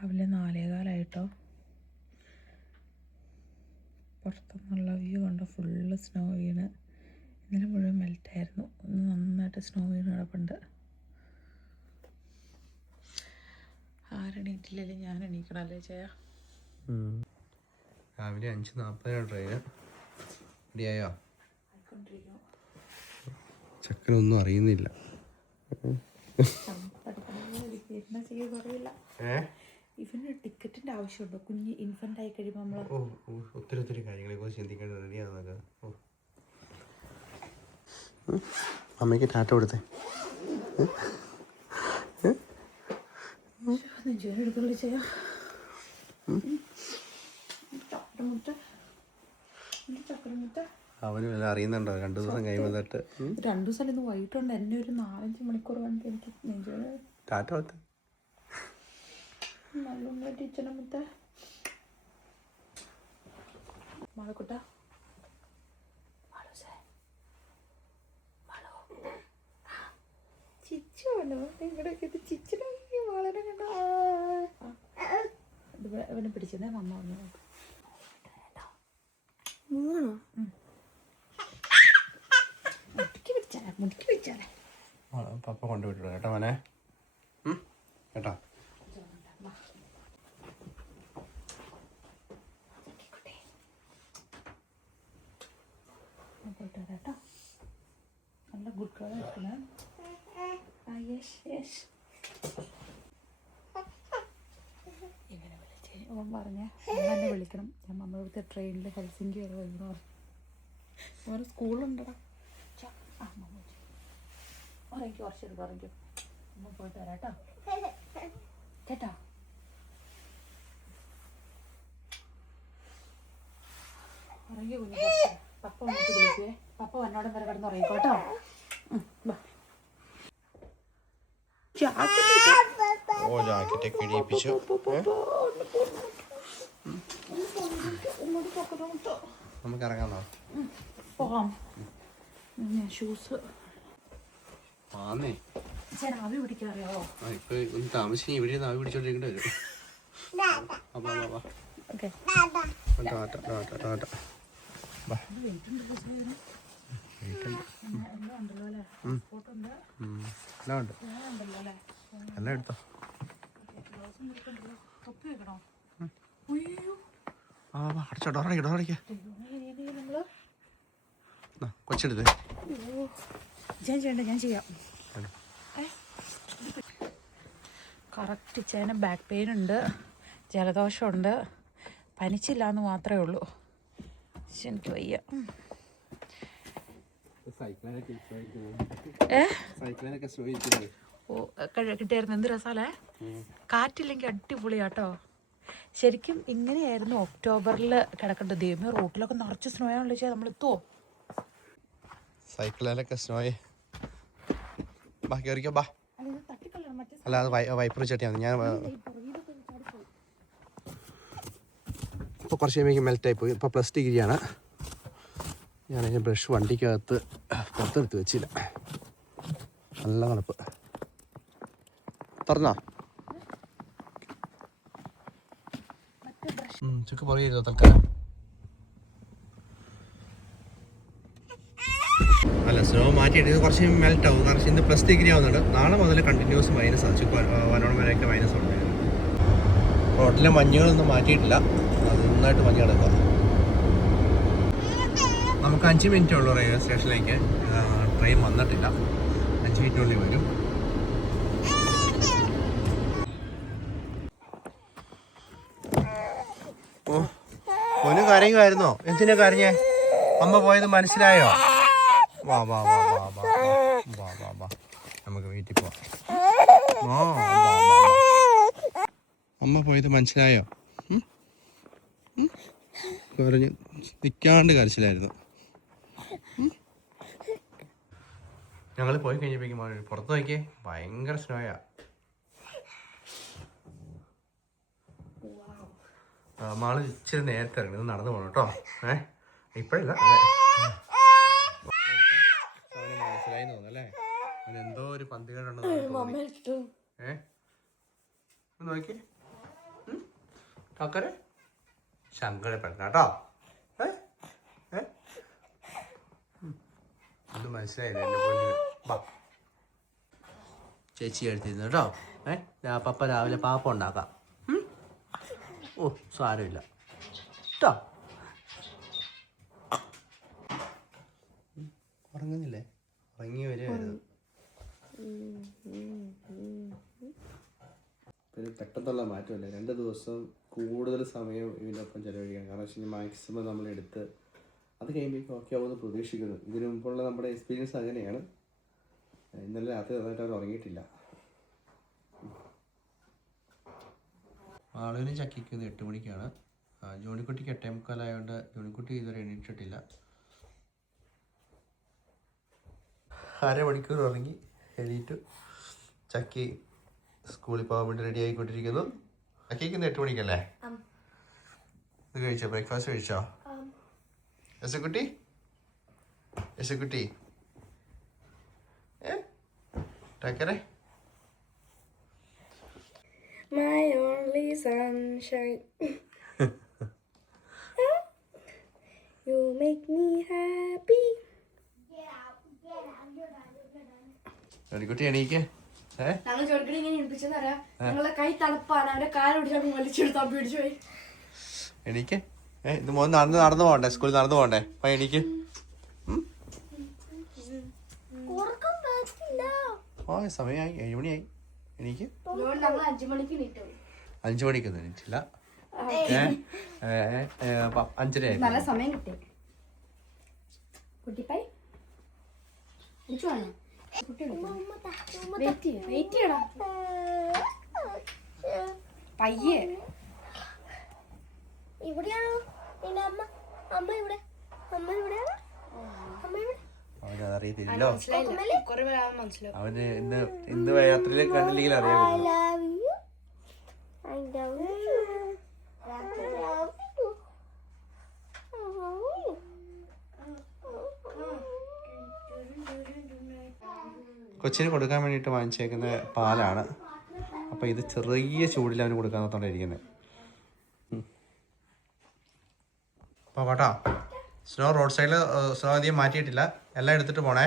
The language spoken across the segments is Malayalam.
രാവിലെ 4:15 പുറത്തുനിന്നുള്ള വ്യൂ കണ്ട ഫുള്ള് സ്നോ വീണ്. ഇന്നലെ മുഴുവൻ മെൽറ്റായിരുന്നു. ഒന്ന് നന്നായിട്ട് സ്നോ വീണ് കിടപ്പുണ്ട്. ആരെണീറ്റില്ലെങ്കിൽ ഞാൻ എണീക്കണമല്ലേ ചെയ്യാ. രാവിലെ 5:40 ട്രെയിന്. റെഡിയായോ? ചക്കനൊന്നും അറിയുന്നില്ല. ഇവന് ടിക്കറ്റിന്റെ ആവശ്യമുണ്ടോ? കുഞ്ഞ് ഇൻഫന്റ് ആയി കഴിയുമ്പോൾ നമ്മൾ ഒത്തിരി കാര്യങ്ങളെ കുറിച്ച് ചിന്തിക്കേണ്ട. റെഡിയാകുന്നൊക്കെ. അമ്മയ്ക്ക് ടാറ്റ കൊടുത്തേ. ചെയ്യാം. അവന് വല്ല അറിയുന്നുണ്ടോ? 2 ദിവസം കഴിയുമ്പോൾ 2 ദിവസം ഇന്ന് വൈകിട്ടുണ്ട്. എന്നെ ഒരു 4-5 മണിക്കൂർ കണ്ടിട്ട് എനിക്ക് നെഞ്ചോട് ടാറ്റ കൊടുത്തേ. നല്ല ടീച്ചറെ മുത്തേ മാളക്കുട്ട ചിച്ചുണ്ടോ? നിങ്ങളുടെയൊക്കെ ഇത് ചിച്ചിനെ വളരെ കണ്ടോ? ഇവനെ പിടിച്ചേ മമ്മ വന്നു. മുടിക്ക് പിടിച്ചാലേ പപ്പ കൊണ്ടുവിട്ടു കേട്ടോ മോനെ. കേട്ടോ പോയിട്ട് വരാട്ടോ. നല്ല ഗുഡ് ഗേൾ ആയിരിക്കണേ. ഇവനെ വിളിച്ച് ഓൻ പറഞ്ഞ എന്നെ വിളിക്കണം. ഞാൻ നമ്മളിവിടുത്തെ ട്രെയിനിൽ ഹെൽസിങ്കി വരെ വരുന്നു പറഞ്ഞു. ഓരോ സ്കൂളുണ്ടടാ. ഉറങ്ങിക്കോ, കുറച്ചെടുക്കും ഉറങ്ങിക്കോ. അമ്മ പോയിട്ട് വരാട്ടോ കേട്ടോ. ഉറങ്ങി കുഞ്ഞു. പപ്പ വന്നിട്ട് വിളിക്കുവേ. പപ്പ വന്നോടം വരെ കിടന്ന് ഉറങ്ങിക്കോട്ടോ. നമുക്ക് ഇറങ്ങാന്നോ? പോകാം. ഷൂസ് ആവി പിടിക്കാറിയാവോ? ഇപ്പൊ ഒന്ന് താമസിച്ച് ഇവിടെ ആവി പിടിച്ചോണ്ടിരിക്കേണ്ടി വരും. എല്ലാം എടുത്തോ. അടച്ചോ. ഡോറടിക്ക കൊച്ചെടുത്ത് ഞാൻ ചെയ്യാം. കറക്റ്റ് ചേന ബാക്ക് പെയിൻ ഉണ്ട്, ജലദോഷമുണ്ട്, പനിച്ചില്ല എന്ന് മാത്രമേ ഉള്ളൂ. എനിക്ക് വയ്യ. കിട്ടിയായിരുന്നു. എന്ത് രസാലേ. കാറ്റില്ലെങ്കിൽ അടിപൊളിയാട്ടോ. ശരിക്കും ഇങ്ങനെയായിരുന്നു ഒക്ടോബറിൽ കിടക്കേണ്ടത്. ദൈവമേ, റോട്ടിലൊക്കെ നിറച്ച് സ്നോ ആണല്ലോ ചെയ്യാൻ. നമ്മൾ എത്തുമോ? സൈക്കിളിലൊക്കെ സ്നോയെ ബാക്കി ബാ. അല്ല, അത് വൈപ്പർ ചട്ടിയാണ്. ഞാൻ ഇപ്പോൾ കുറച്ച് കഴിയുമ്പോൾ മെൽറ്റായി പോയി. ഇപ്പോൾ +2 ആണ്. ഞാനതിന് ബ്രഷ് വണ്ടിക്കകത്ത് പുറത്തെടുത്ത് വെച്ചില്ല. നല്ല തണുപ്പ്. തുറന്നോ? ചുക്ക് പുറകിരുന്നോ തൽക്കാലം. അല്ല, സ്നോ മാറ്റിയിട്ട് കുറച്ച് മെൽറ്റ് ആവും. കാരണം ഇന്ന് +3 ആവുന്നുണ്ട്. നാളെ മുതൽ കണ്ടിന്യൂസ് മൈനസ് ആണ്. ചുക്ക് വനോളമേലൊക്കെ മൈനസ് ഉണ്ട്. റോഡിലെ മഞ്ഞുകളൊന്നും മാറ്റിയിട്ടില്ല. അത് നന്നായിട്ട് മഞ്ഞ് കിടക്കുക. നമുക്ക് 5 മിനിറ്റേ ഉള്ളൂ റെയിൽവേ സ്റ്റേഷനിലേക്ക്. ട്രെയിൻ വന്നിട്ടില്ല. 5 മിനിറ്റിനുള്ളിൽ വരും. ഒന്ന് കരയുമായിരുന്നോ? എന്തിനാ കരഞ്ഞേ? അമ്മ പോയത് മനസ്സിലായോ? വാ വാ വാ വാ വാ വാ വാ വാ നമുക്ക് വീട്ടിൽ പോവാം. അമ്മ പോയത് മനസ്സിലായോ? കരഞ്ഞ് നിൽക്കാണ്ട് കരച്ചിലായിരുന്നു. ഞങ്ങൾ പോയി കഴിഞ്ഞപ്പോഴേക്കും പുറത്ത് നോക്കിയേ, ഭയങ്കര സ്നോയാ. മാള് ഇച്ചിരി നേരത്തെ ഇറങ്ങി. നടന്നു പോകണം കേട്ടോ. ഇപ്പഴില്ല. മനസ്സിലായി തോന്നല്ലേ? എന്തോ ഒരു പന്തികേടുണ്ടെന്ന് നോക്കിയേ. ടോക്കരെ സങ്കടപ്പെടണ്ട കേട്ടോ. അത് മനസ്സിലായില്ല എൻ്റെ പൊന്നിന്. ബാ ചേച്ചി എടുത്തിരുന്നു കേട്ടോ. പപ്പ രാവിലെ പാപ്പ ഉണ്ടാക്കാം. ഓ സാരമില്ല കേട്ടോ. ഉറങ്ങുന്നില്ലേ? ഉറങ്ങി വരുമായിരുന്നു. പിന്നെ പെട്ടെന്നുള്ള മാറ്റമല്ല, 2 ദിവസം കൂടുതൽ സമയം ഇതിനൊപ്പം ചിലവഴിക്കണം. കാരണം വെച്ച് കഴിഞ്ഞാൽ മാക്സിമം നമ്മളെടുത്ത് അത് കഴിയുമ്പോഴേക്കും ഓക്കെ ആവുമെന്ന് പ്രതീക്ഷിക്കുന്നു. ഇതിനു മുമ്പുള്ള നമ്മുടെ എക്സ്പീരിയൻസ് അങ്ങനെയാണ്. ഇന്നലെ രാത്രി നന്നായിട്ട് അവർ ഉറങ്ങിയിട്ടില്ല. ആളുവിനും ചക്കിക്കുന്നത് 8 മണിക്കാണ്. ജോണിക്കുട്ടിക്ക് 8:45 ആയതുകൊണ്ട് ജോണിക്കുട്ടി ഇതുവരെ എണീറ്റിട്ടില്ല. 1/2 മണിക്കൂർ ഉറങ്ങി എണീറ്റു. ചക്കി സ്കൂളിൽ പോകാൻ വേണ്ടി റെഡി ആയിക്കൊണ്ടിരിക്കുന്നു. ചക്കിക്കുന്നത് 8 മണിക്കല്ലേ? ഇത് കഴിച്ചോ? ബ്രേക്ക്ഫാസ്റ്റ് കഴിച്ചോ? യശക്കുട്ടി യശക്കുട്ടി ടക്കരെ My only sunshine. You make me happy. Johnykutty എണീക്ക്. ഞങ്ങൾ ചോദിക്കണ ഇങ്ങനെ ഇരിപ്പിച്ചെന്നറിയാം. ഞങ്ങളെ കൈ തണുപ്പാണ്. അവന്റെ കാല് പിടിച്ചാൽ വലിച്ചെടുത്ത് തപ്പി പിടിച്ചു പോയി. എണീക്ക്. ഇത് മോൻ നടന്നു പോകണ്ടേ? സ്കൂളിൽ നടന്നു പോകണ്ടേ? എണീക്ക്. ഓ സമയമായി, 7 മണിയായി. എനിക്ക് 5 മണിക്ക് 5 മണിക്കൊന്നും എണീറ്റില്ല. 5:30 നല്ല സമയം കിട്ടി. കുട്ടിപ്പായി പയ്യെ ഇവിടെയാണോ നിന്റെ അമ്മ? അമ്മ ഇവിടെ, അമ്മ ഇവിടെയാണോ? അമ്മ ഇവിടെ. അവനറിയത്തില്ലല്ലോ. മനസ്സിലാവും. അവന് ഇന്ന് രാത്രിയിലേക്ക് കണ്ടില്ലെങ്കിൽ അറിയാൻ I love you. I love you. I love you. കൊച്ചിന് കൊടുക്കാൻ വേണ്ടിയിട്ട് വാങ്ങിച്ചേക്കുന്ന പാലാണ്. അപ്പം ഇത് ചെറിയ ചൂടിൽ അവന് കൊടുക്കാൻ നോത്തോണ്ടിരിക്കുന്നത്. അപ്പോൾ കേട്ടോ, സ്നോ റോഡ് സൈഡിൽ സ്നോ അധികം മാറ്റിയിട്ടില്ല. എല്ലാം എടുത്തിട്ട് പോണേ.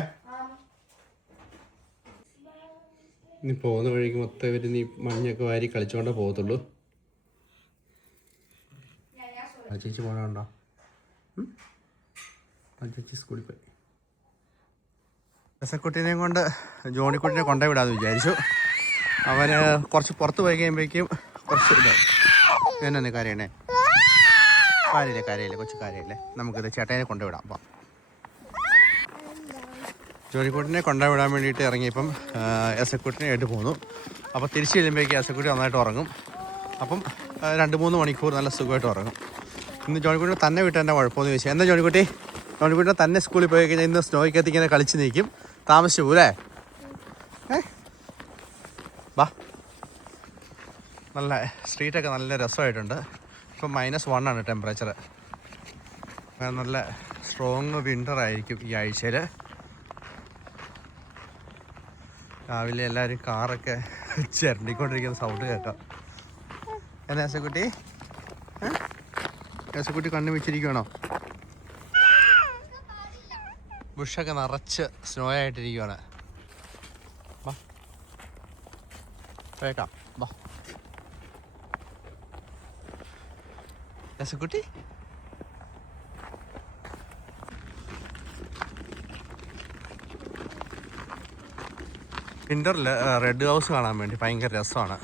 ഇനി പോകുന്ന വഴിക്ക് മൊത്തം ഇവർ നീ മഞ്ഞൊക്കെ വാരി കളിച്ചുകൊണ്ടേ പോകത്തുള്ളൂ. ചേച്ചി പോകണുണ്ടോ? ചേച്ചി സ്കൂളിൽ പോയി. രസക്കുട്ടീനെയും കൊണ്ട് ജോണിക്കുട്ടിനെ കൊണ്ടേ വിടാമെന്ന് വിചാരിച്ചു. അവന് കുറച്ച് പുറത്ത് പോയി കഴിയുമ്പോഴേക്കും കുറച്ച് ഇതാവും. എന്നെ കരയണേ? കാര്യമില്ല കൊച്ചു കാര്യമില്ലേ. നമുക്കിത് ചേട്ടനെ കൊണ്ടുവിടാം. അപ്പം ജോണിക്കുട്ടിനെ കൊണ്ടുവിടാൻ വേണ്ടിയിട്ട് ഇറങ്ങിയപ്പം എസക്കുട്ടിനെ ആയിട്ട് പോന്നു. അപ്പോൾ തിരിച്ച് ചെല്ലുമ്പോഴേക്കും എസക്കുട്ടി നന്നായിട്ട് ഉറങ്ങും. അപ്പം 2-3 മണിക്കൂർ നല്ല സുഖമായിട്ട് ഉറങ്ങും. ഇന്ന് ജോണിക്കുട്ടിനെ തന്നെ വിട്ടതിൻ്റെ കുഴപ്പമെന്ന് ചോദിച്ചാൽ, എന്താ ജോണിക്കുട്ടിനെ തന്നെ സ്കൂളിൽ പോയി കഴിഞ്ഞാൽ ഇന്ന് സ്നോയ്ക്കകത്ത് ഇങ്ങനെ കളിച്ച് നിൽക്കും. താമസിച്ചു പോലേ? ബാ, നല്ല സ്ട്രീറ്റൊക്കെ നല്ല രസമായിട്ടുണ്ട്. ഇപ്പം -1 ആണ് ടെമ്പറേച്ചർ. നല്ല സ്ട്രോങ് വിൻ്റർ ആയിരിക്കും ഈ ആഴ്ചയിൽ. രാവിലെ എല്ലാവരും കാറൊക്കെ ചിരണ്ടിക്കൊണ്ടിരിക്കുന്ന സൗണ്ട് കേൾക്കാം. എന്നാ യേശക്കുട്ടി? യേശക്കുട്ടി കണ്ണു വെച്ചിരിക്കുകയാണോ? ബുഷൊക്കെ നിറച്ച് സ്നോ ആയിട്ടിരിക്കുകയാണ്. ബാ കേൾക്കാം. ബാ യേശക്കുട്ടി. വിൻ്ററിൽ റെഡ് ഹൗസ് കാണാൻ വേണ്ടി ഭയങ്കര രസമാണ്.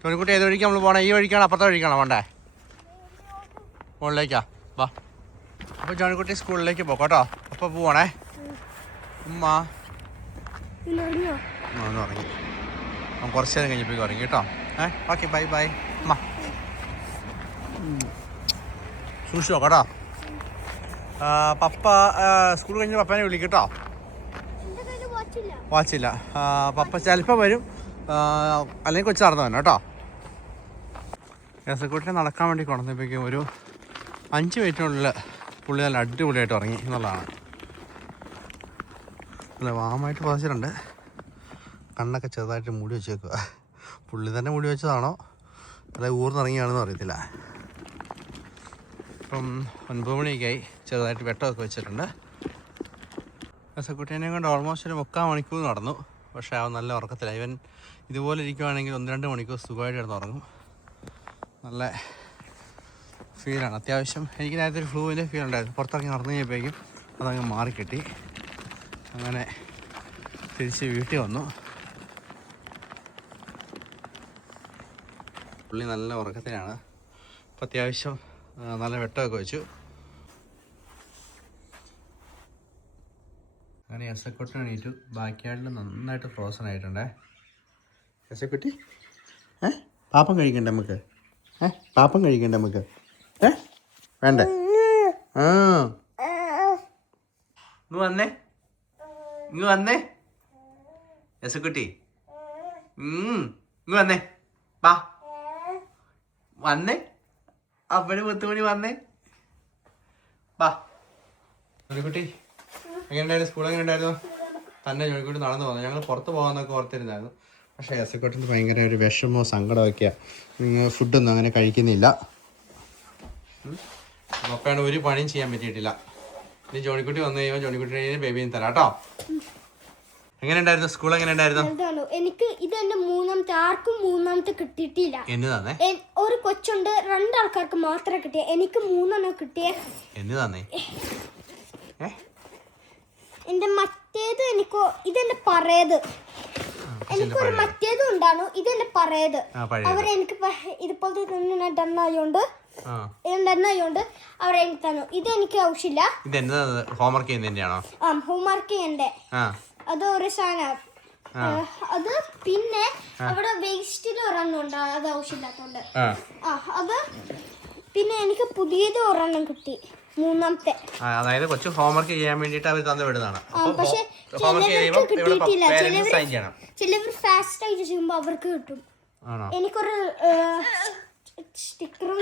ജോണിക്കുട്ടി ഏത് വഴിക്ക് നമ്മൾ പോകണം? ഈ വഴിക്കാണോ അപ്പുറത്തെ വഴിക്കാണോ വേണ്ടേ? മുകളിലേക്കാ. വാ. അപ്പോൾ ജോണിക്കുട്ടി സ്കൂളിലേക്ക് പോക്കോട്ടോ. അപ്പോൾ പോവാണേ. ഉമ്മ ഒന്ന് ഉറങ്ങി. അവൻ കുറച്ച് നേരം കഴിഞ്ഞപ്പോഴേക്കും ഉറങ്ങി കേട്ടോ. Okay, bye bye. അമ്മ സൂക്ഷിച്ചോ കേട്ടോ. പപ്പ സ്കൂൾ കഴിഞ്ഞ് പപ്പനെ വിളിക്കും കേട്ടോ. വാച്ചില്ല. പപ്പ ചിലപ്പോൾ വരും, അല്ലെങ്കിൽ കൊച്ചു നടന്നു തന്നെ കേട്ടോ. യേശക്കുട്ടിനെ നടക്കാൻ വേണ്ടി കൊണ്ടുവന്നപ്പോഴേക്കും ഒരു 5 മിനിറ്റിനുള്ളിൽ പുള്ളി നല്ല അടിപൊളിയായിട്ട് ഉറങ്ങി എന്നുള്ളതാണ്. അല്ല, വാമായിട്ട് പതിച്ചിട്ടുണ്ട്. കണ്ണൊക്കെ ചെറുതായിട്ട് മൂടി വെച്ചേക്കുക. പുള്ളി തന്നെ മുടി വെച്ചതാണോ അല്ലെ ഊർന്നിറങ്ങിയാണെന്ന് അറിയത്തില്ല. ഇപ്പം 9 മണിയൊക്കെയായി. ചെറുതായിട്ട് വെട്ടമൊക്കെ വെച്ചിട്ടുണ്ട്. അസക്കുട്ടീനെ കൊണ്ട് ഓൾമോസ്റ്റ് ഒരു 3/4 മണിക്കൂർ നടന്നു. പക്ഷേ അവൻ നല്ല ഉറക്കത്തില്ല. ഇവൻ ഇതുപോലെ ഇരിക്കുവാണെങ്കിൽ 1-2 മണിക്കൂർ സുഖമായിട്ട് കിടന്ന് ഉറങ്ങും. നല്ല ഫീലാണ്. അത്യാവശ്യം എനിക്ക് നേരത്തെ ഒരു ഫ്ലൂവിൻ്റെ ഫീൽ ഉണ്ടായിരുന്നു. പുറത്തിറങ്ങി നടന്നു കഴിഞ്ഞപ്പോഴേക്കും അതങ്ങ് മാറിക്കിട്ടി. അങ്ങനെ തിരിച്ച് വീട്ടിൽ വന്നു. പുള്ളി നല്ല ഉറക്കത്തിലാണ്. അപ്പം അത്യാവശ്യം നല്ല വെട്ടമൊക്കെ വെച്ചു. അങ്ങനെ എസക്കുട്ടി എണീറ്റു. ബാക്കിയാടിൽ നന്നായിട്ട് ഫ്രോസൺ ആയിട്ടുണ്ടേ. എസക്കുട്ടി പാപ്പം കഴിക്കണ്ടേ നമുക്ക്? പാപ്പം കഴിക്കണ്ടേ നമുക്ക്? വേണ്ടേ? ഇങ്ങ് വന്നേ, ഇങ്ങ് വന്നേ എസക്കുട്ടി, ഇങ്ങ് വന്നേ, വാ വന്നേ, അപ്പഴ് 10 മണി വന്നേ, വാ. ജോണിക്കുട്ടി എങ്ങനെയുണ്ടായിരുന്നു? സ്കൂൾ എങ്ങനെ ഉണ്ടായിരുന്നു? തന്നെ ജോണിക്കുട്ടി നടന്നു പോകുന്നു. ഞങ്ങൾ പുറത്ത് പോകാമെന്നൊക്കെ ഓർത്തിരുന്നായിരുന്നു. പക്ഷേ എസക്കുട്ടിന് ഭയങ്കര ഒരു വിഷമോ സങ്കടമൊക്കെയാണ്. നിങ്ങൾ ഫുഡൊന്നും അങ്ങനെ കഴിക്കുന്നില്ല. അപ്പയാണ് ഒരു പണിയും ചെയ്യാൻ പറ്റിയിട്ടില്ല. ഇനി ജോണിക്കുട്ടി വന്നു കഴിയുമ്പോൾ ജോണിക്കുട്ടിനെ ബേബിയും തരാം കേട്ടോ. എങ്ങനെ ഉണ്ടായിരുന്നു സ്കൂൾ? എങ്ങനെ ഉണ്ടായിരുന്നു? എനിക്ക് ഇത് എന്റെ 3ാമത്തെ, ആർക്കും 3ാമത്തെ കിട്ടിയിട്ടില്ല. എന്നതാന്നേ? ഒരു കൊച്ചുണ്ട്, 2 ആൾക്കാർക്ക് മാത്രമേ കിട്ടിയ. എനിക്ക് 3 കിട്ടിയേ. എന്നതാന്നേ? എന്റെ മറ്റേത് എനിക്കോ ഇതെന്റെ പറയത്. എനിക്കൊരു മറ്റേതും ഉണ്ടാണു. ഇതെന്റെ പറയത്. അവരെനിക്ക് ഇതുപോലത്തെ തന്നെ ഡണ്ണായോണ്ട് അവരെനിക്ക് തന്നു. ഇത് എനിക്ക് ആവശ്യമില്ല. ഹോംവർക്ക് ചെയ്യുന്നതിന്റെയാണോ? ഹോംവർക്ക് ചെയ്യണ്ടേ. അത് ഒരു സാധനം. അത് പിന്നെ അവിടെ വേസ്റ്റിൽ ഒരെണ്ണുണ്ട്, അത് ആവശ്യമില്ലാത്തോണ്ട്. അത് പിന്നെ എനിക്ക് പുതിയത് ഒരെണ്ണം കിട്ടി, 3ാമത്തെ. അതായത് കൊച്ചു ഹോംവർക്ക് ചെയ്യാൻ വേണ്ടിട്ട് അവർ തന്നു വിടുന്നതാണ്. പക്ഷെ കിട്ടിയിട്ടില്ല. ചിലവർ ഫാസ്റ്റ് ആയിട്ട് ചെയ്യുമ്പോ അവർക്ക് കിട്ടും. എനിക്കൊരു സ്റ്റിക്കറും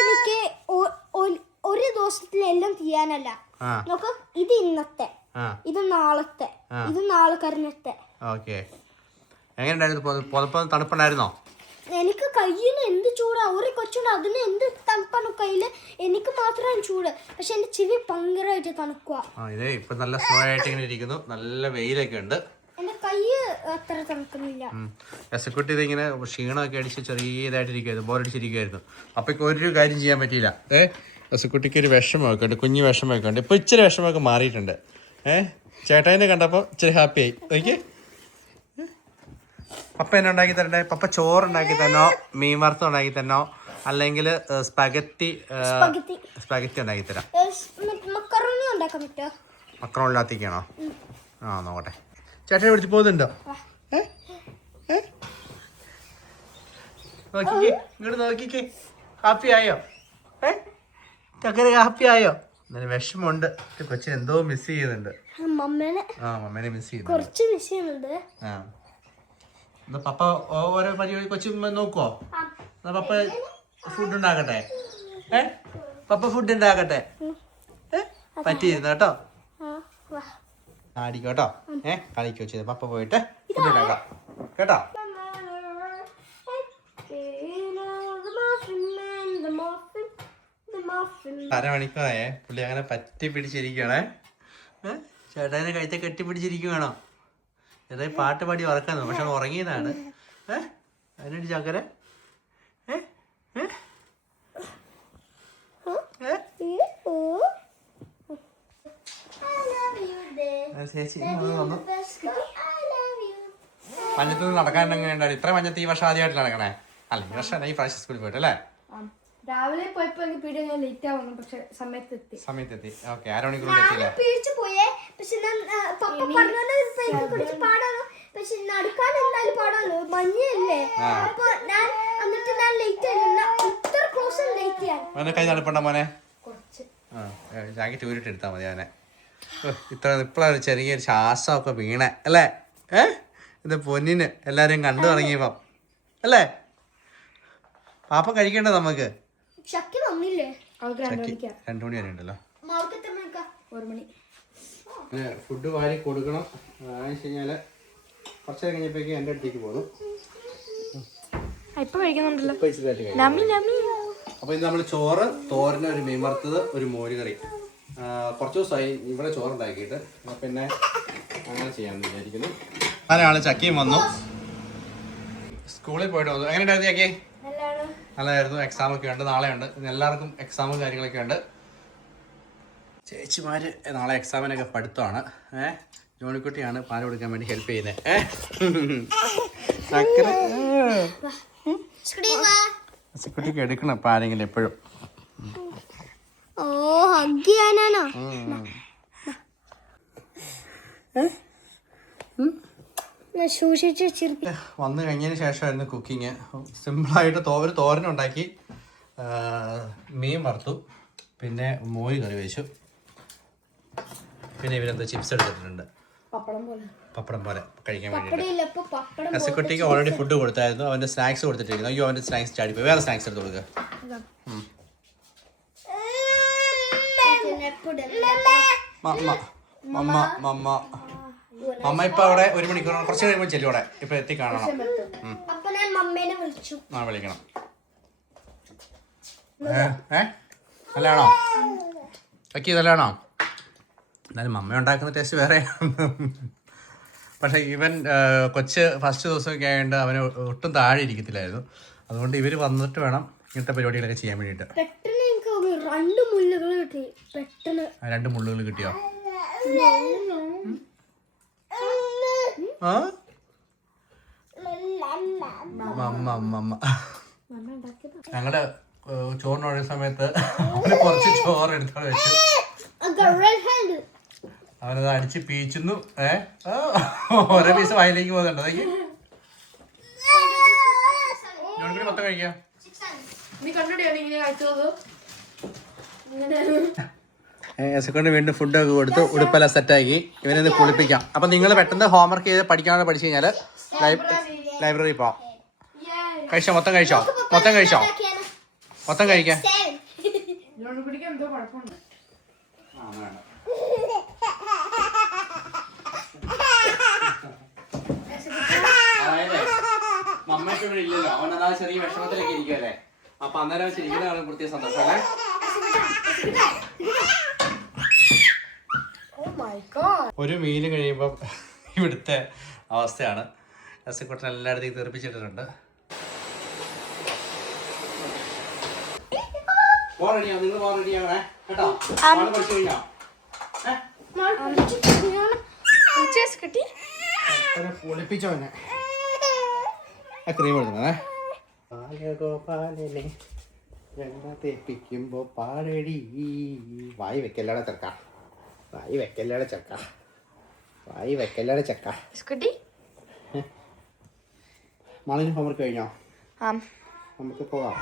എനിക്ക് ഒരു ദിവസത്തിൽ എല്ലാം ചെയ്യാനല്ല. നോക്ക്, ഇത് ഇന്നത്തെ, ഇത് നാളത്തെ, ഇത് നാളെ കറിഞ്ഞത്തെ. തണുപ്പുണ്ടായിരുന്നോ? എനിക്ക് കയ്യിന് എന്ത് ചൂടാ. ഒരു കൊച്ചുണ്ട്, അതിന് എന്ത് തണുപ്പാണ് കയ്യില്. എനിക്ക് മാത്രമാണ് ചൂട്. പക്ഷെ എന്റെ ചെവി ഭയങ്കരമായിട്ട് തണുക്കുക. ഇപ്പൊ നല്ല സ്നോ ആയിട്ട് ഇങ്ങനെ ഇരിക്കുന്നു. നല്ല വെയിലൊക്കെ ഉണ്ട്. എന്റെ കൈ അത്ര തണുക്കുന്നില്ല. എസക്കുട്ടി ഇതിങ്ങനെ ക്ഷീണമൊക്കെ അടിച്ച് ചെറിയതായിട്ടിരിക്കുമായിരുന്നു, ബോറടിച്ചിരിക്കുമായിരുന്നു. അപ്പൊക്ക് ഒരു കാര്യം ചെയ്യാൻ പറ്റിയില്ല. എസക്കുട്ടിക്ക് ഒരു വിഷമമൊക്കെ ഉണ്ട്, കുഞ്ഞു വിഷമമൊക്കെ ഉണ്ട്. ഇപ്പൊ ഇച്ചിരി വിഷമമൊക്കെ മാറിയിട്ടുണ്ട്. ചേട്ടായിനെ കണ്ടപ്പോൾ ഇച്ചിരി ഹാപ്പി ആയി. നോക്കി, പപ്പ എന്നെ ഉണ്ടാക്കി തരണ്ടേ? പപ്പ ചോറുണ്ടാക്കി തന്നോ, മീൻ വറുത്തം ഉണ്ടാക്കി തന്നോ, അല്ലെങ്കിൽ സ്പഗത്തി ഉണ്ടാക്കി തരാം. മക്രോണിനകത്തേക്കാണോ? നോക്കട്ടെ. ചേട്ടനെ വിളിച്ച് പോകുന്നുണ്ടോ? നോക്കിക്കേ, ഇങ്ങോട്ട് നോക്കിക്കേ. ഹാപ്പി ആയോ? ചക്കര ഹാപ്പി ആയോ? എന്നാലും വിഷമമുണ്ട്. കൊച്ചിന് എന്തോ മിസ് ചെയ്യുന്നുണ്ട്. മമ്മേനെ മിസ് ചെയ്യുന്നുണ്ട്. പപ്പ ഓരോ പരിപാടി കൊച്ചു നോക്കുവോ? പപ്പ ഫുഡ് ഉണ്ടാക്കട്ടെ? പപ്പ ഫുഡ് ഉണ്ടാക്കട്ടെ? പറ്റിയിരുന്നു കേട്ടോ. ആടിക്കോട്ടോ. കളിക്കോ ചെയ്ത് പപ്പ പോയിട്ട് ഫുഡ് ഉണ്ടാക്കാം കേട്ടോ. അരമണിക്കൂറായേ പുള്ളി അങ്ങനെ പറ്റി പിടിച്ചിരിക്കണേ. ചേട്ടാനെ കഴുത്തെ കെട്ടിപ്പിടിച്ചിരിക്കുവാണോ? ചെറിയ പാട്ട് പാടി ഉറക്കാന്നു, പക്ഷെ ഉറങ്ങിയതാണ്. അതിനൊരു ചക്കര ചേച്ചി വന്നു. മഞ്ഞത്ത് നടക്കാൻ എങ്ങനെ ഉണ്ടായിരുന്നു? ഇത്ര മഞ്ഞത്ത് ഈ വർഷം ആദ്യമായിട്ട് നടക്കണേ? അല്ല, ഈ വർഷം ഈ പ്രാവശ്യം സ്കൂളിൽ പോയിട്ടല്ലേ? രാവിലെ പോയപ്പോ ലേറ്റ് ആവുന്നു, പക്ഷെ സമയത്തെത്തി. ഓക്കെ, അരമണിക്കൂർ എത്തിയില്ലേ? കൈ തണുപ്പുണ്ടോ മോനെ? ജാക്കറ്റ് ഊരിട്ട് എടുത്താൽ മതി അവനെ. ഇപ്പോഴാണ് ചെറിയൊരു ശ്വാസമൊക്കെ വീണേ അല്ലേ? ഇത് പൊന്നിന് എല്ലാരും കണ്ടു തുടങ്ങിയപ്പം അല്ലേ? പാപ്പം കഴിക്കണ്ടേ നമുക്ക്? 2 മണി വരെ ഉണ്ടല്ലോ. ഫുഡ് വാരി കൊടുക്കണം. വെച്ച് കഴിഞ്ഞാല് കുറച്ച് നേരം കഴിഞ്ഞപ്പോഴേക്കും എൻ്റെ അടുത്തേക്ക് പോകുന്നു. ഇപ്പൊ കഴിക്കുന്നുണ്ടല്ലോ. ഇപ്പോൾ ഇച്ചിരി അപ്പോൾ ഇത് നമ്മൾ ചോറ്, തോരന്, ഒരു മീൻ വറുത്തത്, ഒരു മോര് കറി. കുറച്ച് ദിവസമായി ഇവിടെ ചോറുണ്ടാക്കിയിട്ട്. പിന്നെ അങ്ങനെ ചെയ്യാമെന്ന് വിചാരിക്കുന്നു. അങ്ങനെയാണ് ചക്കിയും വന്നു, സ്കൂളിൽ പോയിട്ട് വന്നു. എങ്ങനെ ഉണ്ടായിരുന്നു ചക്കി? നല്ലതായിരുന്നു. എക്സാമൊക്കെ ഉണ്ട്, നാളെ ഉണ്ട്. എല്ലാവർക്കും എക്സാമും കാര്യങ്ങളൊക്കെ ഉണ്ട്. ചേച്ചിമാർ നാളെ എക്സാമിനൊക്കെ പഠിത്തമാണ്. ജോണിക്കുട്ടിയാണ് പാൽ കൊടുക്കാൻ വേണ്ടി ഹെൽപ്പ് ചെയ്യുന്നത്. കുട്ടിക്ക് എടുക്കണം പാലെങ്കിലും എപ്പോഴും. വന്നു കഴിഞ്ഞതിന് ശേഷമായിരുന്നു കുക്കിങ്. സിമ്പിളായിട്ട് ഒരു തോരനുണ്ടാക്കി, മീൻ വറുത്തു, പിന്നെ മോര് കറി വെച്ചു, പിന്നെ ഇവരെന്താ ചിപ്സ് എടുത്തിട്ടുണ്ട്, പപ്പടം പോലെ കഴിക്കാൻ വേണ്ടിയിട്ട്. അസിക്കുട്ടിക്ക് ഓൾറെഡി ഫുഡ് കൊടുത്തായിരുന്നു. അവൻ്റെ സ്നാക്സ് കൊടുത്തിട്ടിരിക്കുന്നു. അയ്യോ, അവൻ്റെ സ്നാക്സ് ചാടിപ്പോയി. വേറെ സ്നാക്സ് എടുത്ത് കൊടുക്കുക. മമ്മ ഇപ്പൊ അവിടെ 1 മണിക്കൂർ കുറച്ച് കഴിയുമ്പോൾ ചെല്ലും. അവിടെ ഇപ്പൊ എത്തി കാണണം. ആ, വിളിക്കണം. നല്ലതാണോ ചക്കി? നല്ലതാണോ? എന്നാലും മമ്മ ഉണ്ടാക്കുന്ന ടേസ്റ്റ് വേറെ. പക്ഷേ ഇവൻ കൊച്ച് ഫസ്റ്റ് ദിവസമൊക്കെ ആയതുകൊണ്ട് അവന് ഒട്ടും താഴെ ഇരിക്കത്തില്ലായിരുന്നു. അതുകൊണ്ട് ഇവർ വന്നിട്ട് വേണം ഇങ്ങനത്തെ പരിപാടികളൊക്കെ ചെയ്യാൻ വേണ്ടിയിട്ട്. 2 മുള്ളുകൾ കിട്ടിയോ? ഞങ്ങളുടെ ചോറിനൊഴിയ സമയത്ത് കുറച്ച് ചോറ് എടുത്തോടെ വെച്ചു. അവനത് അടിച്ച് പീച്ചുന്നു. ഓരോ പീസ് വായിലേക്ക് പോകുന്നുണ്ട്. അതൊക്കെ മൊത്തം കഴിക്കാം. സെക്കൻഡ് വീണ്ടും ഫുഡൊക്കെ കൊടുത്ത് ഉടുപ്പെല്ലാം സെറ്റാക്കി ഇവനെ കുളിപ്പിക്കാം. അപ്പം നിങ്ങൾ പെട്ടെന്ന് ഹോംവർക്ക് ചെയ്ത് പഠിക്കാതെ പഠിച്ചു കഴിഞ്ഞാൽ ലൈബ്രറി പോവാം. കഴിച്ചോ? മൊത്തം കഴിച്ചോ? മൊത്തം കഴിക്കാം. മമ്മയ്ക്കൊന്നും ഇല്ലല്ലോ, അവനതാ ചെറിയ വിഷമത്തിലൊക്കെ ഇരിക്കുമല്ലേ. അപ്പൊ അന്നേരം ചിരിക്കുന്ന പ്രത്യേക സന്തോഷം അല്ലേ? ഒരു മീല് കഴിയുമ്പം ഇവിടുത്തെ അവസ്ഥയാണ്. അസിക്കുട്ടൻ എല്ലായിടത്തേക്ക് തെറിപ്പിച്ചിട്ടുണ്ട്. നിങ്ങൾ റെഡിയാവണേ കേട്ടോ. പഠിച്ചു കഴിഞ്ഞോ? പൊളിപ്പിച്ചോനെ ക്രീം എടുക്കണേ. പാലഗോപാലനെ വെണ്ണ തേപ്പിക്കുമ്പോ പാടടി. വായി വെക്കല്ലാടെ ചെക്ക, വായി വെക്കല്ലാടെ ചക്ക, വായി വെക്കല്ലാടെ ചക്ക. മാളിന് ഹോംവർക്ക് കഴിഞ്ഞോ? നമുക്ക് പോവാം.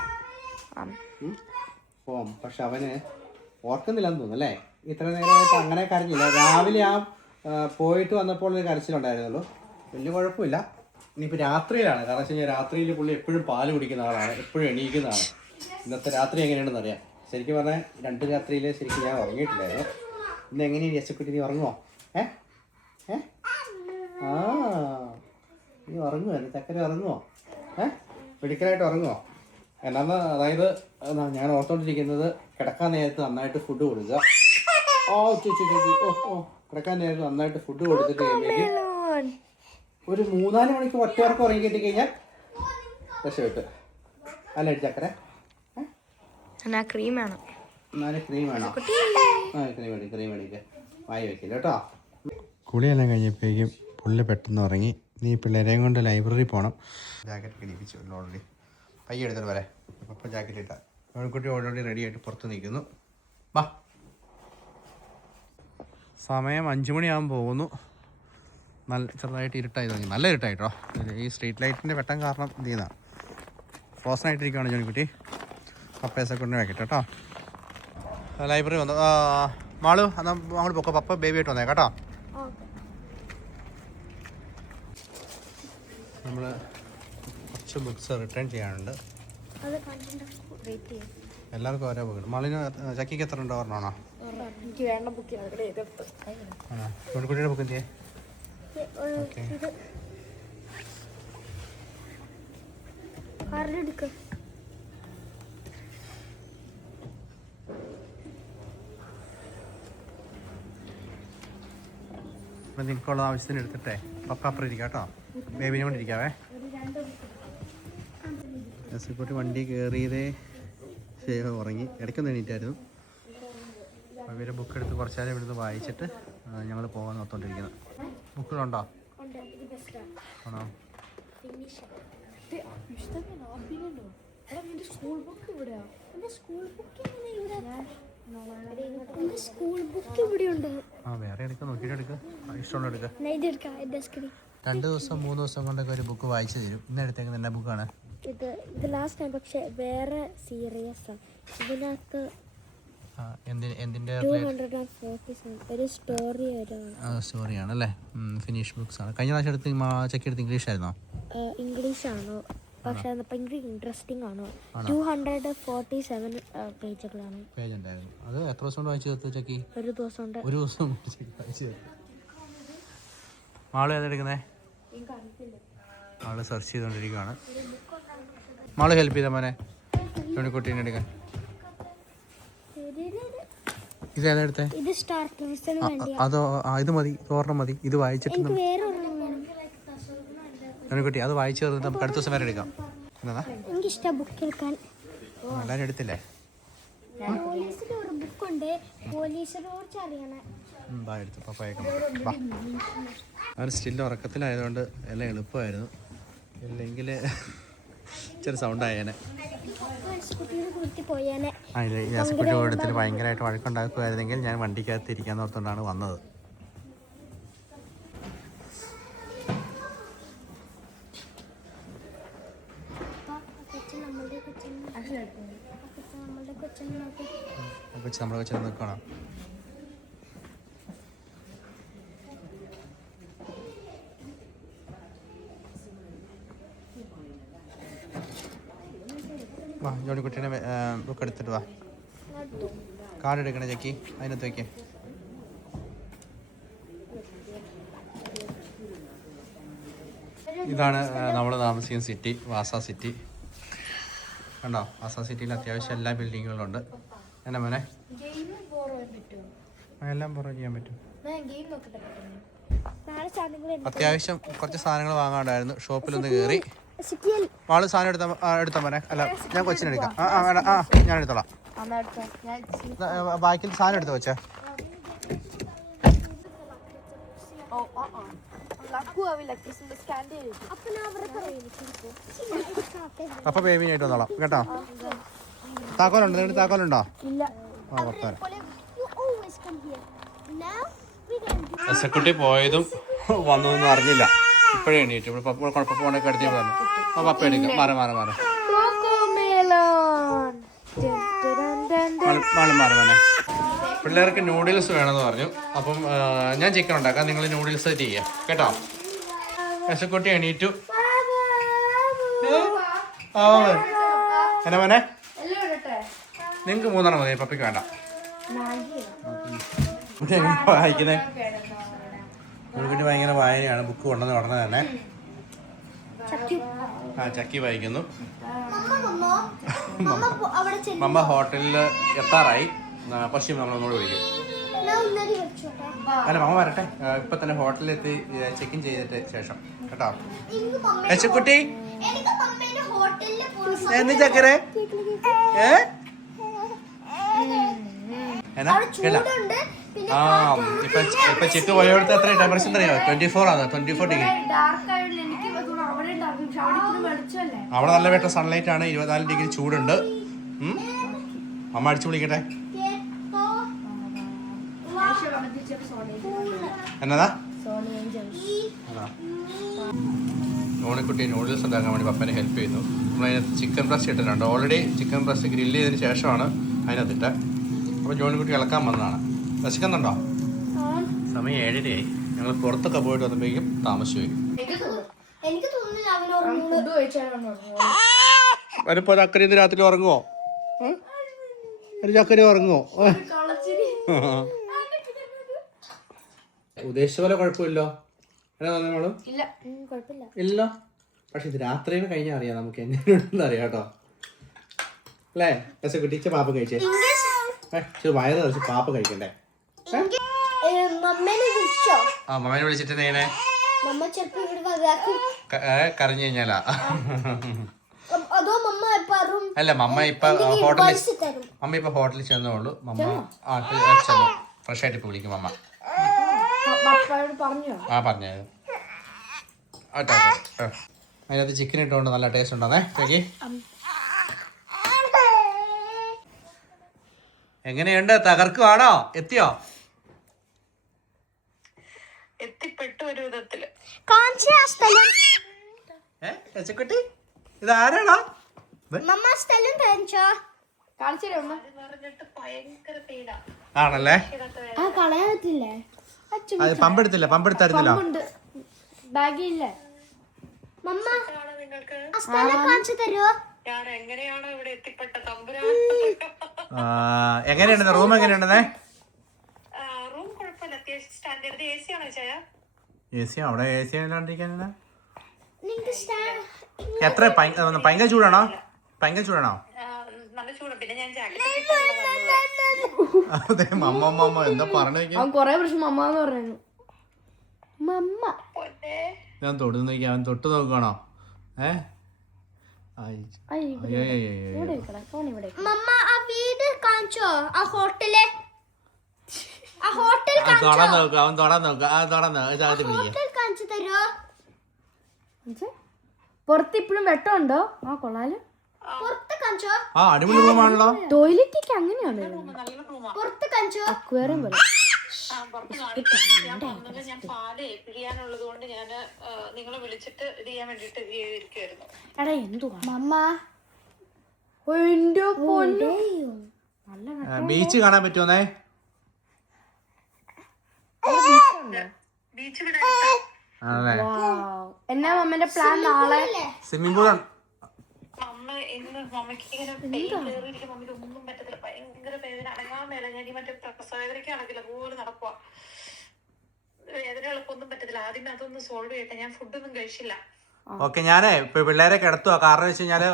പോവാം. പക്ഷെ അവന് ഓർക്കുന്നില്ലെന്ന് തോന്നുന്നു അല്ലേ? ഇത്ര നേരമായിട്ട് അങ്ങനെ കരഞ്ഞില്ല. രാവിലെ പോയിട്ട് വന്നപ്പോൾ ഒരു കരച്ചിലുണ്ടായിരുന്നുള്ളൂ. വലിയ കുഴപ്പമില്ല. ഇനിയിപ്പോൾ രാത്രിയിലാണ്. കാരണം വെച്ച് കഴിഞ്ഞാൽ രാത്രിയിൽ പുള്ളി എപ്പോഴും പാല് കുടിക്കുന്ന ആളാണ്, എപ്പോഴും എണീക്കുന്നതാണ്. ഇന്നത്തെ രാത്രി എങ്ങനെയാണെന്ന് അറിയാം. ശരിക്കും പറഞ്ഞാൽ 2 രാത്രിയിൽ ശരിക്കും ഞാൻ ഉറങ്ങിയിട്ടില്ലായിരുന്നു. ഇന്ന് എങ്ങനെയാണ് രസക്കുട്ടി? നീ ഉറങ്ങുമോ? നീ ഉറങ്ങുമോ? ചക്കര ഉറങ്ങുമോ? മെഡിക്കലായിട്ട് ഉറങ്ങുമോ? എന്നാന്ന് അതായത് ഞാൻ ഓർത്തോണ്ടിരിക്കുന്നത് കിടക്കാൻ നേരത്ത് നന്നായിട്ട് ഫുഡ് കൊടുക്കുക. കിടക്കാൻ നേരത്ത് നന്നായിട്ട് ഫുഡ് കൊടുത്തിട്ട് കഴിയുമ്പോഴേക്കും ഒരു 3-4 മണിക്ക് ഒറ്റവർക്ക് ഉറങ്ങി കിട്ടി കഴിഞ്ഞാൽ രക്ഷപ്പെട്ട്. അല്ല ചക്കര ക്രീം വേണം. എന്നാലും ക്രീം വേണോ? ക്രീം മേടിക്കുക. വായി വെക്കില്ല കേട്ടോ. കുളിയെല്ലാം കഴിഞ്ഞപ്പോഴേക്കും പുള്ളി പെട്ടെന്ന് ഉറങ്ങി. നീ പിള്ളേരെയും കൊണ്ട് ലൈബ്രറി പോകണം. ജാക്കറ്റ് കിടിപ്പിച്ചു ഓൾറെഡി. പയ്യെ എടുത്തിട്ട് വരെ. അപ്പം ജാക്കറ്റ് ഇട്ടാൽ കുട്ടി ഓൾറെഡി റെഡി ആയിട്ട് പുറത്ത് നിൽക്കുന്നു. വാ. സമയം 5 മണിയാകുമ്പോൾ പോകുന്നു. ചെറുതായിട്ട് ഇരുട്ടായി തുടങ്ങി. നല്ല ഇരുട്ടായിട്ടോ. ഈ സ്ട്രീറ്റ് ലൈറ്റിൻ്റെ വെട്ടം കാരണം എന്ത് ചെയ്യുന്നതാണ്. ഫ്രോസൺ ആയിട്ടിരിക്കുകയാണ് ജോണിക്കുട്ടി. പപ്പേസൊക്കെ കൊണ്ട് വെക്കട്ടെ കേട്ടോ. ലൈബ്രറി വന്നു. മാളു എന്നാൽ അങ്ങോട്ട് പോക്കോ. പപ്പ ബേബി ആയിട്ട് വന്നേ കേട്ടോ. നമ്മൾ കുറച്ച് ബുക്ക്സ് റിട്ടേൺ ചെയ്യാനുണ്ട്. എല്ലാവർക്കും ഓരോ ബുക്ക്. മാളിന് ചക്കിക്ക് എത്ര ഉണ്ടോ? പറഞ്ഞോണോ? ജോണിക്കുട്ടിയുടെ ബുക്ക് എന്തിയേ? കാർഡ് എടുക്ക്. അപ്പം നിങ്ങൾക്കുള്ള ആവശ്യത്തിന് എടുത്തിട്ടേ പപ്പ അപ്പുറം ഇരിക്കാം കേട്ടോ. ബേബിനെ കൊണ്ടിരിക്കാവേ. എസ്കുട്ടി വണ്ടി കയറിയതേ ഉറങ്ങി. ഇടയ്ക്കൊന്ന് എണീറ്റായിരുന്നു. അപ്പോൾ ഇവരെ ബുക്ക് എടുത്ത് കുറച്ച് നേരം ഇവിടുന്ന് വായിച്ചിട്ട് ഞങ്ങൾ പോകാൻ ഓർത്തോണ്ടിരിക്കുന്നത്. ബുക്കുകളുണ്ടോ? ആണോ? സ്കൂൾ ബുക്ക് ഇവിടെയാ. സ്കൂൾ ബുക്ക് ഇവിടെയുണ്ട്. ആ വേറെ എടുക്കുക, നോക്കിയിട്ട് എടുക്കുക, ഇഷ്ടമുള്ള എടുക്കുക. 2 ദിവസം 3 ദിവസം കൊണ്ടൊക്കെ ഒരു ബുക്ക് വായിച്ചു തരും. ഇന്ന് എടുത്തേക്കുന്ന എൻ്റെ ബുക്കാണ് ഇത് ലാസ്റ്റ് ടൈം. പക്ഷെ വേറെ സീരിയസ് ഇതിനകത്ത് എന്തിൻ്റെ 247 ഒരു സ്റ്റോറി സ്റ്റോറിയാണല്ലേ. ഫിനിഷ് ബുക്സ് ആണ്. കഴിഞ്ഞ പ്രാവശ്യം എടുത്ത് ചെക്ക് എടുത്ത് ഇംഗ്ലീഷ് ആയിരുന്നോ? ഇംഗ്ലീഷ് ആണോ? പക്ഷെ ഭയങ്കര ഇൻട്രസ്റ്റിംഗ് ആണ്. 247 പേജുകളാണ്. പേജ് ഉണ്ടായിരുന്നു. അത് എത്ര ദിവസം കൊണ്ട് വായിച്ചു തീർത്തു ചെക്കി? ഒരു ദിവസം കൊണ്ട്. ഒരു ദിവസം വായിച്ചു തീർത്തു. മാള് ഏതെടുക്കുന്നേ? ആള് സെർച്ച് ചെയ്തുകൊണ്ടിരിക്കുകയാണ്. മാള് ഹെൽപ്പ് ചെയ്ത മോനെ കുട്ടീനെ എടുക്കാൻ. ഇത് ഏതെടുത്തേ? ഇത് സ്റ്റാർട്ടേഴ്സിന് വേണ്ടി. അതോ ഇത് മതി, തോരണം മതി. ഇത് വായിച്ചിട്ട് കുട്ടി അത് വായിച്ചു തീർന്നിട്ട് നമുക്ക് അടുത്ത ദിവസം വരെ എടുക്കാം. എന്നതാ എനിക്കിഷ്ടം ബുക്ക് എടുക്കാൻ. എല്ലാവരും എടുത്തില്ലേ? പോലീസിൽ ഒരു ബുക്കുണ്ട്, പോലീസിനെ കുറിച്ച് അറിയണേ. എടുത്തു പപ്പയൊക്കെ. അവർ സ്റ്റിൽ ഉറക്കത്തിലായതുകൊണ്ട് എല്ലാം എളുപ്പമായിരുന്നു. ഇല്ലെങ്കിൽ ചെറിയ സൗണ്ടായേനെ. അതിൽ യാസ്കുട്ടി ഓടത്തിൽ ഭയങ്കരമായിട്ട് വഴക്കുണ്ടാക്കുമായിരുന്നെങ്കിൽ ഞാൻ വണ്ടിക്കകത്ത് ഇരിക്കാൻ ഓർത്തുകൊണ്ടാണ് വന്നത്. നമ്മുടെ കൊച്ചിനെ നോക്കണം. വാ ജോണിക്കുട്ടീനെ ബുക്ക് എടുത്തിട്ട് വാ. കാർഡ് എടുക്കണേ ചെക്കി, അതിനകത്ത് വയ്ക്കേ. ഇതാണ് നമ്മൾ താമസിക്കുന്ന സിറ്റി, വാസ സിറ്റി. കണ്ടോ? വാസ സിറ്റിയിൽ അത്യാവശ്യം എല്ലാ ബിൽഡിങ്ങുകളുണ്ട്. എന്നാ മോനെ? എല്ലാം ബോറോ ചെയ്യാൻ പറ്റും. അത്യാവശ്യം കുറച്ച് സാധനങ്ങൾ വാങ്ങാണ്ടായിരുന്നു. ഷോപ്പിലൊന്ന് കയറി. വാള് സാധനം എടുത്താ മോനെ. അല്ല ഞാൻ കൊച്ചിനെടുക്കാം. ഞാൻ എടുത്തോളാം. ബാക്കിൽ സാധനം എടുത്ത് വെച്ചേ. അപ്പൊ ബേബിനായിട്ട് വന്നോളാം കേട്ടോ. താക്കോലുണ്ടോ? നിങ്ങളുടെ താക്കോലുണ്ടോ? എസ്കുട്ടി പോയതും വന്നതൊന്നും അറിഞ്ഞില്ല. ഇപ്പോഴേ എണീറ്റ്. പപ്പ ഫോണൊക്കെ എടുത്ത് പറഞ്ഞു. പപ്പ എടുക്കാം. മാറി മോനെ. പിള്ളേർക്ക് നൂഡിൽസ് വേണമെന്ന് പറഞ്ഞു. അപ്പം ഞാൻ ചിക്കൻ ഉണ്ടാക്കാം, നിങ്ങൾ നൂഡിൽസ് ചെയ്യാം കേട്ടോ. എസ്കുട്ടി എണീറ്റു. എന്നാ മോനെ? നിങ്ങൾക്ക് 3 മതി, പപ്പയ്ക്ക് വേണ്ട. വായിക്കുന്നേ കുട്ടി ഭയങ്കര വായനയാണ്. ബുക്ക് കൊണ്ടുവന്ന് ഉടനെ തന്നെ ചക്കി വായിക്കുന്നു. മമ്മ ഹോട്ടലിൽ എത്താറായി. പക്ഷേ നമ്മളൊന്നുകൂടെ വിളിക്കും. അല്ല മമ്മ വരട്ടെ. ഇപ്പൊ തന്നെ ഹോട്ടലിലെത്തി ചെക്കിൻ ചെയ്തിട്ട് ശേഷം കേട്ടോ. യശക്കുട്ടി എന്ന് ചക്കരെ ഇപ്പൊ ചെക്ക് പോയടുത്ത് എത്ര ടെമ്പറേച്ചർ അറിയോ? 24 ആണ്. 24 ഡിഗ്രി. അവിടെ നല്ല വേട്ട സൺലൈറ്റ് ആണ്. 24 ഡിഗ്രി ചൂടുണ്ട്. അമ്മ അടിച്ചു വിളിക്കട്ടെ. എന്നതാ ജോണിക്കുട്ടി നൂഡിൽസ് ഉണ്ടാക്കാൻ വേണ്ടി പപ്പനെ ഹെൽപ്പ് ചെയ്യുന്നു. നമ്മളതിനകത്ത് ചിക്കൻ ബ്രസ്റ്റ് ഇട്ടിട്ടുണ്ട്. ഓൾറെഡി ചിക്കൻ ബ്രസ്റ്റ് ഗ്രില്ല് ചെയ്തതിന് ശേഷമാണ് അതിനകത്തിട്ട്. അപ്പോൾ ജോണിക്കുട്ടി ഇളക്കാൻ വന്നതാണ്. വിശക്കുന്നുണ്ടോ? സമയം 7:30 ഞങ്ങൾ പുറത്തൊക്കെ പോയിട്ട് വന്നപ്പോഴേക്കും താമസിച്ചു പോയി. അതിപ്പോ ചക്കര ഇന്ന് രാത്രി ഉറങ്ങുവോ? ചക്കര ഉറങ്ങുവോ? ഉദ്ദേശിച്ച പോലെ കുഴപ്പമില്ലോ? എന്നാ തോന്നുന്നു മോള്? ഇല്ലല്ലോ. പക്ഷെ ഇത് രാത്രിയിൽ കഴിഞ്ഞാൽ അറിയാം നമുക്ക് എങ്ങനെയുണ്ടെന്ന് അറിയാം കേട്ടോ അല്ലേ? കുട്ടിച്ച പാപ്പ കഴിച്ചേ വയറ് നിറച്ച് പാപ്പ കഴിക്കണ്ടേ? ആ മമ്മേനെ വിളിച്ചിട്ട് നേനെ കരഞ്ഞു കഴിഞ്ഞാലാ? അല്ല മമ്മ ഇപ്പൊ ഹോട്ടലിൽ ചെന്നോളൂ. മമ്മ ചെന്നു ഫ്രഷ് ആയിട്ട് ഇപ്പൊ വിളിക്കും മമ്മ. ആ പറഞ്ഞു അതിനകത്ത് ചിക്കൻ ഇട്ടുകൊണ്ട് നല്ല ടേസ്റ്റ് ഉണ്ടോന്നേ ചേച്ചി? എങ്ങനെയുണ്ട്? തകർക്കുവാണോ? എത്തിയോ? എത്തിപ്പെട്ടു ഒരു വിധത്തില്. കുട്ടി ഇത് ആരാണോ? ആണല്ലേ? അത് പമ്പെടുത്തായിരുന്നല്ലോ. എങ്ങനെയുണ്ട് റൂം? എങ്ങനെയുണ്ടെന്നേ? എ സി അവിടെ എ സി ഇല്ലാണ്ടിരിക്കാനാ? എത്ര ഭയങ്കര ചൂടാണോ? ഭയങ്കര ചൂടാണോ? അതെ മമ്മ എന്താ പറഞ്ഞു? കൊറേ പ്രാവശ്യം മമ്മ എന്ന് പറഞ്ഞു. ഞാൻ തൊട്ട് നോക്കി. അവൻ തൊട്ട് നോക്കണോ? അവൻ തൊടാൻ പുറത്ത് ഇപ്പഴും വെട്ടമുണ്ടോ? ആ കൊള്ളാലോ. ആ അടിപൊളി റൂമാണല്ലോ. ടോയ്ലറ്റ് അങ്ങനെയാണ് അക്വേറിയം പോലെ. ഞാൻ പാല് പിഴിയാനുള്ളത് കൊണ്ട് ഞാൻ നിങ്ങളെ വിളിച്ചിട്ട് ഇത് ചെയ്യാൻ വേണ്ടിട്ട് ഇരിക്കുവായിരുന്നു. എടാ എന്തുവാ ബീച്ച് കാണാൻ പറ്റുമോന്നേ? ബീച്ച് എന്നാ മമ്മന്റെ പ്ലാൻ? നാളെ സ്വിമ്മിംഗ് പൂൾ. അമ്മ ഇന്ന് മമ്മയ്ക്ക് ഇങ്ങനെ കയറിയിരിക്കും. മമ്മിക്ക് ഒന്നും പറ്റത്തില്ല. ഭയങ്കര വേദന. അടങ്ങാൻ മേല. ഞാൻ ഈ മറ്റേ പ്രസവേദനയ്ക്ക് ആണെങ്കില്ല പോലെ നടക്കുക. വേദന എളുപ്പമൊന്നും പറ്റത്തില്ല. ആദ്യമേ അതൊന്ന് സോൾവ് ചെയ്യട്ടെ. ഞാൻ ഫുഡൊന്നും കഴിച്ചില്ല. ഓക്കെ ഞാനേ ഇപ്പൊ പിള്ളേരെ കിടത്തുക. കാരണം വെച്ച് കഴിഞ്ഞാല്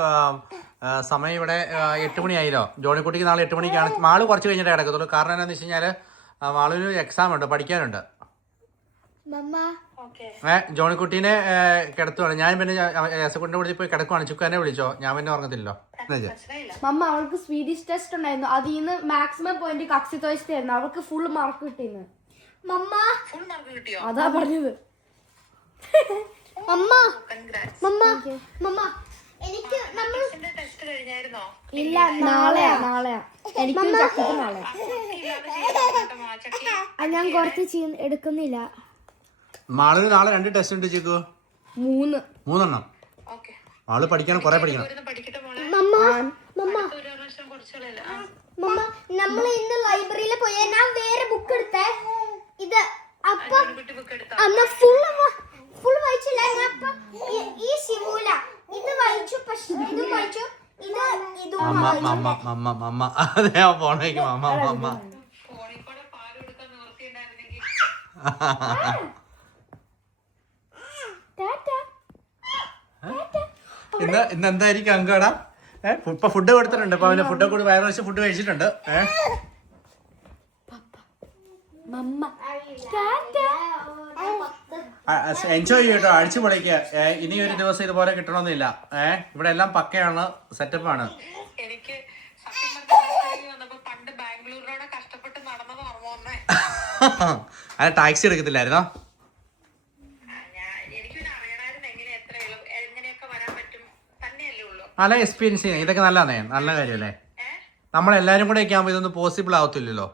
സമയം ഇവിടെ 8 മണിയായില്ലോ. ജോണിക്കുട്ടിക്ക് നാളെ 8 മണിക്കാണ്. മാള് കുറച്ച് കഴിഞ്ഞിട്ടേ കിടക്കത്തുള്ളൂ. കാരണം എന്താണെന്ന് വെച്ച് കഴിഞ്ഞാല് മാളൊരു എക്സാം ഉണ്ട്, പഠിക്കാനുണ്ട്. ജോണിക്കുട്ടീനെ കിടത്തുവാണ്. ഞാൻ പിന്നെ യസക്കുട്ടിനെ വിളിച്ച് പോയി കിടക്കുവാണ്. ചുക്കാനെ വിളിച്ചോ? ഞാൻ പിന്നെ ഉറങ്ങത്തില്ലോ. മമ്മ അവൾക്ക് സ്വീഡിഷ് ടെസ്റ്റ് ഉണ്ടായിരുന്നു. അതിൽ നിന്ന് മാക്സിമം പോയിന്റ് കക്സിത്തോയിച്ചായിരുന്നു. അവൾക്ക് ഫുൾ മാർക്ക് കിട്ടിയിരുന്നു. അതാ പറഞ്ഞത്. ഇല്ല നാളെയാ. എനിക്കും ചക്കയ്ക്ക് നാളെയാ. ഞാൻ കുറച്ച് എടുക്കുന്നില്ല. മാളിന് നാളെ 2 ടെസ്റ്റ് ഉണ്ട് ചേക്കു. 3 ആള് പഠിക്കണം, കൊറേ പഠിക്കണം. നമ്മൾ ഇന്ന് ലൈബ്രറിയിൽ പോയി ഞാൻ വേറെ ബുക്ക് എടുത്തേ. ഇത് അപ്പൊ ഫുൾ വായിച്ചില്ല. ഈ ശിവൂല ഇത് വായിച്ചു. പക്ഷെ ഇതും വായിച്ചു. അതെ ഫോണേക്ക് മമ്മ. ഇന്ന് എന്തായിരിക്കും അങ്കടാ? ഇപ്പൊ ഫുഡ് കൊടുത്തിട്ടുണ്ട്. ഇപ്പൊ അവന് ഫുഡ് കൂടി വയറ് വെച്ച് ഫുഡ് കഴിച്ചിട്ടുണ്ട്. എൻജോയ് ചെയ്യട്ടോ, അടിച്ചു പൊളിക്കുക. ഇനി ഒരു ദിവസം ഇതുപോലെ കിട്ടണമെന്നില്ല. ഇവിടെ എല്ലാം പക്കയാണ്, സെറ്റപ്പാണ്. എനിക്ക് പണ്ട് ബാംഗ്ലൂരിലൂടെ കഷ്ടപ്പെട്ട് നടന്നത് ഓർമ്മ. അത് ടാക്സി എടുക്കത്തില്ലായിരുന്നോ? നല്ല എക്സ്പീരിയൻസ് ചെയ്യാം. ഇതൊക്കെ നല്ലതാണേ, നല്ല കാര്യമല്ലേ? നമ്മളെല്ലാവരും കൂടെ ഒക്കെ ആകുമ്പോൾ ഇതൊന്നും പോസിബിൾ ആവത്തില്ലല്ലോ.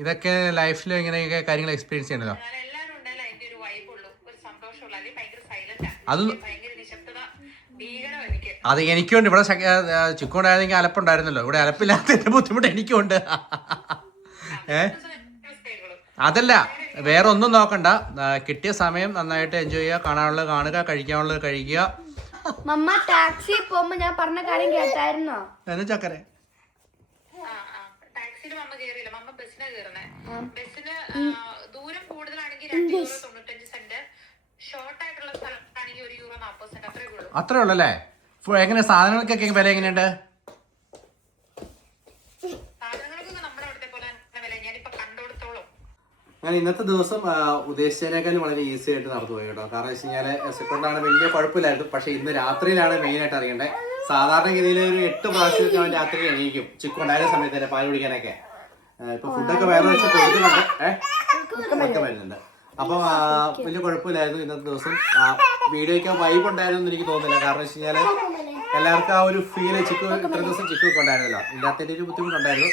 ഇതൊക്കെ ലൈഫിൽ ഇങ്ങനെയൊക്കെ കാര്യങ്ങൾ എക്സ്പീരിയൻസ് ചെയ്യണല്ലോ. അത് എനിക്കുണ്ട്. ഇവിടെ ചുക്കുണ്ടായിരുന്നെങ്കിൽ അലപ്പുണ്ടായിരുന്നല്ലോ. ഇവിടെ അലപ്പില്ലാത്തതിന്റെ ബുദ്ധിമുട്ട് എനിക്കുണ്ട്. അതല്ല, വേറെ ഒന്നും നോക്കണ്ട. കിട്ടിയ സമയം നന്നായിട്ട് എൻജോയ് ചെയ്യുക. കാണാനുള്ളത് കാണുക, കഴിക്കാനുള്ളത് കഴിക്കുക. മമ്മ ടാക്സി പോകുമ്പോ ഞാൻ പറഞ്ഞ കാര്യം കേട്ടായിരുന്നോ? എന്താ ചക്കരെ? ടാക്സിയിൽ മമ്മ കേറിയില്ല. മമ്മ ബസ്സിനാ കയറുന്നേ. ബസ്സിന് ദൂരം കൂടുതലാണെങ്കിൽ €2.95. ഷോർട്ട് ആയിട്ടുള്ള സ്ഥലത്താണെങ്കിൽ €1 40% അത്രേ ഉള്ളൂ. അത്രേ ഉള്ളല്ലേ? എങ്ങനെ സാധനങ്ങൾക്കൊക്കെ വില എങ്ങനെയുണ്ട്? സാധനങ്ങൾക്കൊക്കെ നമ്മുടെ അവിടുത്തെ പോലെ തന്നെ വില ഞാനിപ്പോ കണ്ടുകൊടുത്തോളും. അങ്ങനെ ഇന്നത്തെ ദിവസം ഉദ്ദേശിച്ചതിനേക്കാളും വളരെ ഈസി ആയിട്ട് നടന്നു പോയി കേട്ടോ. കാരണം വെച്ച് കഴിഞ്ഞാൽ സെക്കൻഡാണ് വലിയ കുഴപ്പമില്ലായിരുന്നു. പക്ഷേ ഇന്ന് രാത്രിയിലാണ് മെയിനായിട്ട് അറിയേണ്ടത്. സാധാരണഗതിയിൽ ഒരു 8 പ്രാവശ്യമൊക്കെ അവൻ രാത്രി എണീക്കും ചിക്കു ഉണ്ടായിരുന്ന സമയത്ത് തന്നെ പാല് കുടിക്കാനൊക്കെ. ഇപ്പൊ ഫുഡൊക്കെ വേറെ വെച്ച് കൊടുക്കുന്നുണ്ട് വരുന്നുണ്ട്. അപ്പം വലിയ കുഴപ്പമില്ലായിരുന്നു ഇന്നത്തെ ദിവസം. വീഡിയോയ്ക്ക് വൈബ് ഉണ്ടായിരുന്നു എന്ന് എനിക്ക് തോന്നുന്നില്ല. കാരണം വെച്ച് കഴിഞ്ഞാൽ എല്ലാവർക്കും ആ ഒരു ഫീല് ചിക്കു ഇത്ര ദിവസം ചിക്കു ഒക്കെ ഉണ്ടായിരുന്നല്ലോ. ഇല്ലാത്തതിന്റെ ഒരു ബുദ്ധിമുട്ടുണ്ടായിരുന്നു.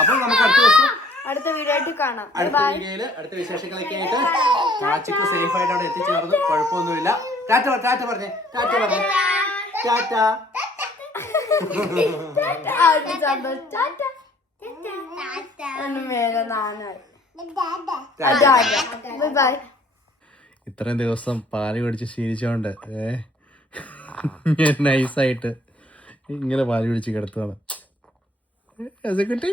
അപ്പം നമുക്ക് അടുത്ത ദിവസം അടുത്ത വീഡിയോ ആയിട്ട് കാണാം. അടുത്ത വീഡിയോയില് അടുത്ത വിശേഷങ്ങളൊക്കെ ആയിട്ട് ചിക്കു സേഫ് ആയിട്ട് അവിടെ എത്തിച്ചേർന്നു. കുഴപ്പമൊന്നുമില്ല. ടാറ്റ പറഞ്ഞേ ടാറ്റ പറഞ്ഞേ ടാറ്റ. ഇത്രയും ദിവസം പാല് കുടിച്ച് ശീലിച്ചോണ്ട് നൈസായിട്ട് ഇങ്ങനെ പാല് പിടിച്ച് കിടത്തുവാണ് കുട്ടി.